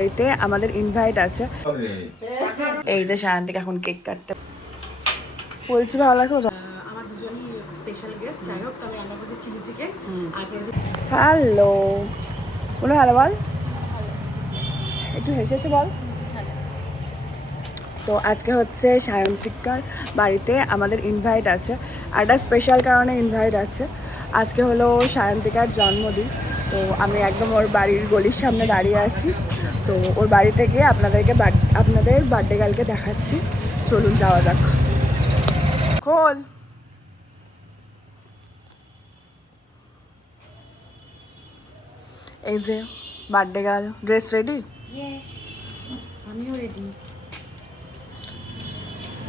বাড়িতে আমাদের ইনভাইট আছে। এই যে শায়ন্তিকা এখন কেক কাটতে বলছি, ভালো লাগছে। আমার দুজনই স্পেশাল গেস্ট। যাই হোক, তবে রান্না করতে চিলি চিকেন আর করে হ্যালো বলো। হ্যালো বল, একটু হেসে হেসে বল। তো আজকে হচ্ছে সায়ন্তিকার বাড়িতে আমাদের ইনভাইট আছে, একটা স্পেশাল কারণে ইনভাইট আছে। আজকে হলো সায়ন্তিকার জন্মদিন, তো আমি একদম ওর বাড়ির গলির সামনে দাঁড়িয়ে আছি। তো ওর বাড়িতে গিয়ে আপনাদের বার্থডে গার্লকে দেখাচ্ছি। চলুন যাওয়া যাক। খোল। এই যে বার্থডে গার্ল, ড্রেস রেডি? আমিও রেডি।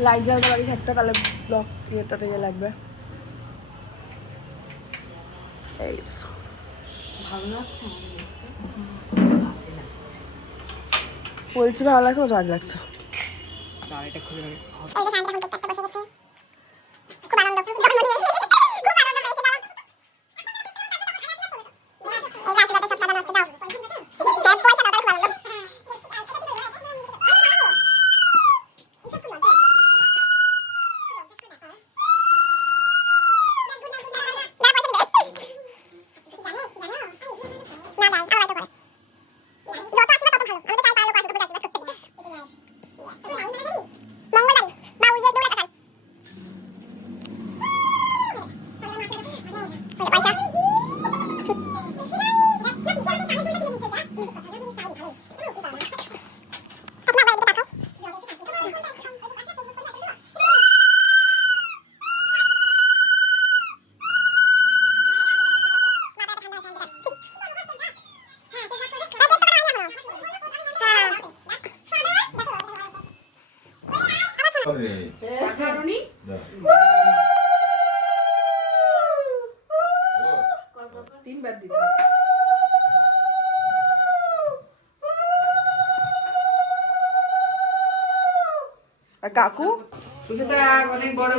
লাইট জ্বালতে পারিস একটা, তাহলে ব্লক ইয়েটাতে গিয়ে লাগবে। এই ভালো লাগছে বলছি, ভালো লাগছে। বলছি আজ লাগছে। এটা খুলে তিনবার দিতে কাকু অনেক বড়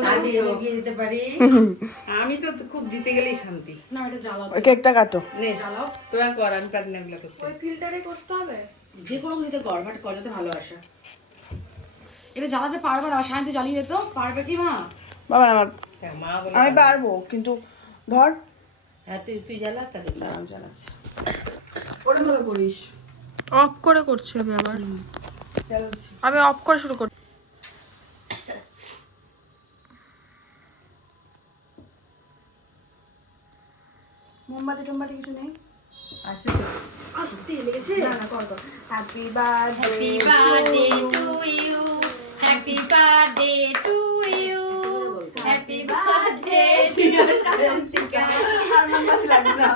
দিতে পারি। আমি তো খুব দিতে গেলেই শান্তি। না, এটা জ্বালাও। কেকটা কাটো। জ্বালাও তোরা কর, আমি পারি না এগুলো করতে। ওই ফিল্টারে করতে হবে, যে কোনো কিছুতে কর, বাট করাতে ভালোবাসা। এটা জ্বালাতে পারবে না, শান্তি জ্বালিয়ে দিত পারবে কি মা? বাবা আমার আমি পারবো, কিন্তু ধর। হ্যাঁ, তুই জ্বালা, তাহলে আমি জ্বালাচ্ছি। ওটা ভালো করিস। অফ করে করছি আমি আবার। আমি অফ করে শুরু করছি। মোমবাতি টোমবাতি কিছু নেই? আসতে লেগেছে। না না, কর কর। Happy birthday to you, happy birthday to you, happy birthday dear Shantika. আর মোমবাতি লাগবে না।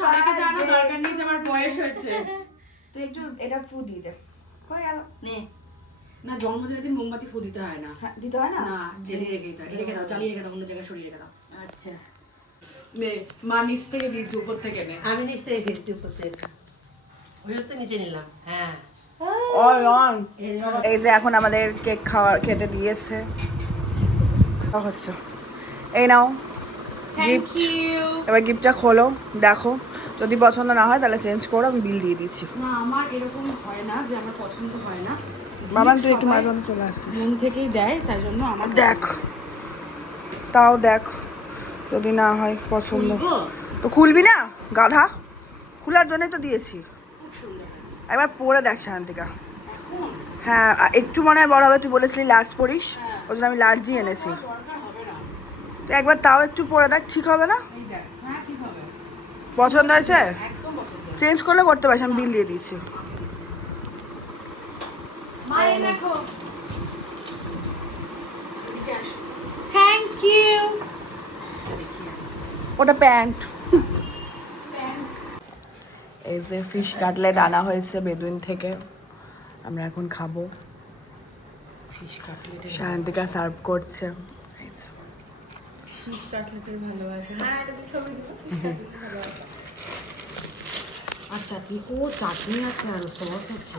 সবাইকে জানানো দরকার নেই যে আমার বয়স হয়েছে। তুই একটু এটা ফু দিয়ে দে। হয়ে গেল। নে না, জন্মদিনের দিন মোমবাতি ফু দিতে হয় না। দিতে হয় না? না, জেলি রেখে দিতে হয়। রেখে দাও, জ্বালিয়ে রেখে দাও, অন্য জায়গায় সরিয়ে রেখে দাও। আচ্ছা, নে, মা নিচ থেকে দিয়েছি, উপর থেকে নে। আমি নিশ্চয়ই খেয়েছি উপর থেকে। ওই তো নিচে নিলাম। হ্যাঁ, এই যে এখন আমাদের কেক খেতে দিয়েছে হচ্ছে। এই নাও গিফট। এবার গিফটটা খোলো, দেখো। যদি পছন্দ না হয় তাহলে চেঞ্জ করো, আমি বিল দিয়ে দিচ্ছি। না, আমার এরকম হয় না যে আমার পছন্দ হয় না। বাবান তুই একটু মাঝে মাঝে চলে আসছিস। মন থেকেই দেয়, তাই জন্য আমার দেখ, তাও দেখ, যদি না হয় পছন্দ তো খুলবি না গাধা। খোলার জন্যই তো দিয়েছি। খুব সুন্দর আছে। একবার পরে দেখ শান্তিকা। এখন হ্যাঁ, একটু মনে হয় বড় হবে। তুই বলেছিলি লার্জ পরিস, ওই জন্য আমি লার্জই এনেছি। দরকার হবে না। তুই একবার তাও একটু পরে দেখ, ঠিক হবে না? এই দেখ, হ্যাঁ ঠিক হবে। পছন্দ হয়েছে? একদম পছন্দ। চেঞ্জ করলে করতে পারিস, আমি বিল দিয়ে দিয়েছি। মা এই দেখো। এদিকে আসো। Thank you. ওটা প্যান্ট। এই যে ফিশ কাটলেট আনা হয়েছে বেদুইন থেকে, আমরা এখন খাবো। ফিশ কাটলেট শায়ন্তিকা সার্ভ করছে। এই যে ফিশ কাটলেটের ভালোবাসা। হ্যাঁ, এটা তো ছবি দিল। আর চাটনি, ও চাটনি আছে আর সস আছে।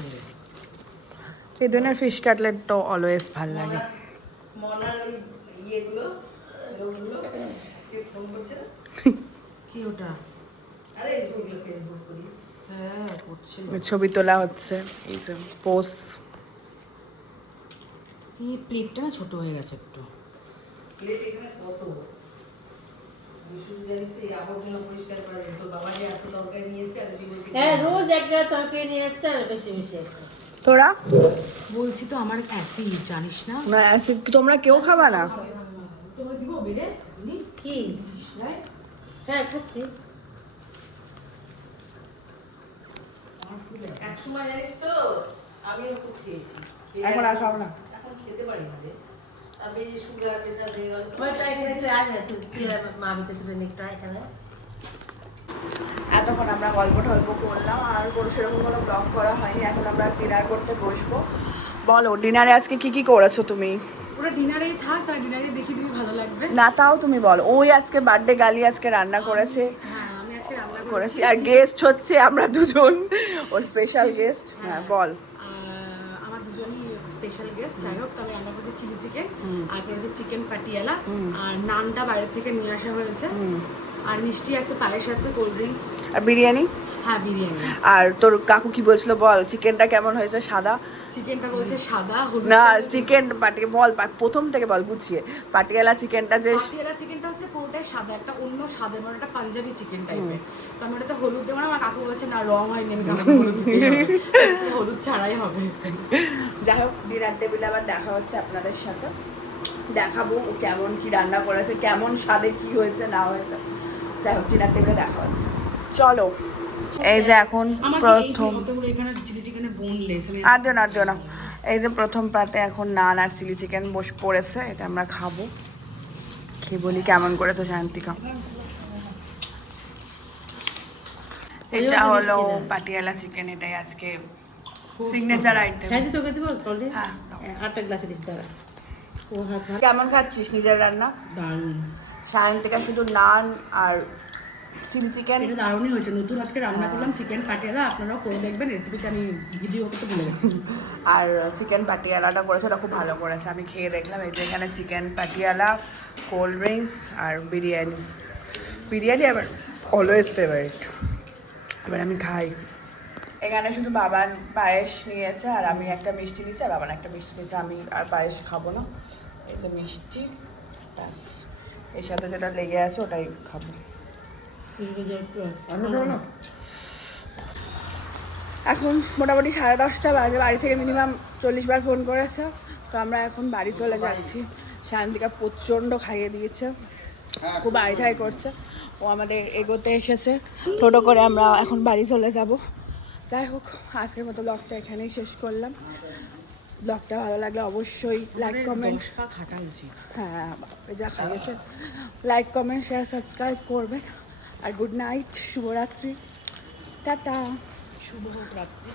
বেদুইনের ফিশ কাটলেট তো অলওয়েজ ভালো লাগে। মনার ইয়েগুলো লোকগুলো কে ফোন করছে? কি ওটা? আরে ফেসবুক করি। হ্যাঁ করছিল। ছবি তোলা হচ্ছে, এই যে পোজ। এই প্লেটটা না ছোট হয়ে গেছে একটু। প্লেট এখানে কত বিশুদ্ধ জানিস তো, এই আবর্জনা পরিষ্কার করে তো বাবা যে এত তরকারি নিয়ে এসছে আর তুই বলবি হ্যাঁ রোজ একটা তরকারি নিয়ে আসছে আর বেশি বেশি একটা। তোরা বলছি তো আমার অ্যাসিড জানিস না। না অ্যাসিড কি তোমরা কেউ খাবা না? তোমার দিব বেড়ে কি হ্যাঁ খাচ্ছি। এক সময় জানিস তো আমিও খুব খেয়েছি, এখন আর খাও না? এখন খেতে পারি না রে। তবে এই যে সুগার প্রেসার হয়ে গেল ওইটা এখানে তুই আয় না, তুই মা আমাকে তুলে নিকটা এখানে। এতক্ষণ আমরা গল্প টল্প করলাম, আর কোনো সেরকম কোনো ব্লগ করা হয়নি। এখন আমরা ডিনার করতে বসবো। বলো ডিনারে আজকে কি কি করেছো তুমি? ওরা ডিনারেই থাক, তার ডিনারেই দেখি দিবি, ভালো লাগবে। না তাও তুমি বলো। ওই আজকে বার্থডে গালি আজকে রান্না করেছে, হ্যাঁ আমি আজকে রান্না করেছি, আর গেস্ট হচ্ছে আমরা দুজন, ওর স্পেশাল গেস্ট। হ্যাঁ বল। আমার দুজনই স্পেশাল গেস্ট। যাই হোক, তবে রান্না করতে চিলি চিকেন, আর করেছে চিকেন পাটিয়ালা, আর নানটা বাইরে থেকে নিয়ে আসা হয়েছে, আর মিষ্টি আছে, পায়েস আছে, কোল্ড ড্রিঙ্কস। আর বিরিয়ানি? হ্যাঁ বিরিয়ানি। আর তোর কাকু কি বলছিল বল, চিকেনটা কেমন হয়েছে? সাদা? চিকেনটা বলছে সাদা, হলুদ। না চিকেন পাটিয়ে বল, প্রথম থেকে বল গুছিয়ে। পাটিয়ালা চিকেনটা যে পাটিয়ালা চিকেনটা হচ্ছে পুরোটাই সাদা, একটা অন্য স্বাদের, মানে একটা পাঞ্জাবি চিকেন টাইপের। তো আমি ওটাতে হলুদ দেবো না, আমার কাকু বলছে না রং হয়নি, আমি কাকু হলুদ দিতেই হবে। বলছে, হলুদ ছাড়াই হবে। যাই হোক, ডিনার টেবিলে আবার দেখা হচ্ছে আপনাদের সাথে, দেখাবো ও কেমন কি রান্না করেছে, কেমন স্বাদে কি হয়েছে না হয়েছে। যাই হোক, ডিনার টেবিলে দেখা হচ্ছে, চলো। এই যে এখন প্রথম, এখানে চিলি চিকেনের বোনলেস। আর দিও না আর দিও না। এই যে প্রথম পাতে এখন নান আর চিলি চিকেন বসে পড়েছে, এটা আমরা খাবো। খেয়ে বলি কেমন করেছে শান্তিকা। এটা হলো পাটিয়ালা চিকেন, এটাই আজকে সিগনেচার আইটেম। খাইতে তোকে দিব কলড্রিঙ্ক। হ্যাঁ আটটা গ্লাসে দিস দাঁড়া। ও হাত হাত কেমন খাচ্ছিস নিজের রান্না? দারুণ, শান্তিকা শুধু নান আর চিলি চিকেন। এটা দারুণই হয়েছে। নতুন আজকে রান্না করলাম চিকেন পাটিয়ালা, আপনারাও করে দেখবেন। রেসিপিটা আমি ভিডিও করতে ভুলে গেছি। আর চিকেন পাটিয়ালাটা করেছে, ওটা খুব ভালো করেছে। আমি খেয়ে দেখলাম। এই যে এখানে চিকেন পাটিয়ালা, কোল্ড ড্রিঙ্কস আর বিরিয়ানি। বিরিয়ানি আমার অলওয়েজ ফেভারিট। এবার আমি খাই। এখানে শুধু বাবার পায়েস নিয়েছে, আর আমি একটা মিষ্টি নিয়েছি, আর বাবার একটা মিষ্টি নিয়েছে। আমি আর পায়েস খাবো না। এই যে মিষ্টি, ব্যাস। এর সাথে যেটা লেগে আছে ওটাই খাবো। এখন মোটামুটি 10:30 বাজে। বাড়ি থেকে মিনিমাম 40 বার ফোন করেছে। তো আমরা এখন বাড়ি চলে যাচ্ছি। শান্তিকা প্রচণ্ড খাইয়ে দিয়েছে, খুব আড়াই করছে। ও আমাদের এগোতে এসেছে, টোটো করে আমরা এখন বাড়ি চলে যাব। যাই হোক, আজকের মতো ব্লগটা এখানেই শেষ করলাম। ব্লগটা ভালো লাগলে অবশ্যই লাইক কমেন্ট, খাটা উচিত। হ্যাঁ বাপরে যা খাইয়েছে, লাইক কমেন্ট শেয়ার সাবস্ক্রাইব করবেন। আর গুড নাইট, শুভরাত্রি, টাটা। শুভ হোক রাত্রি।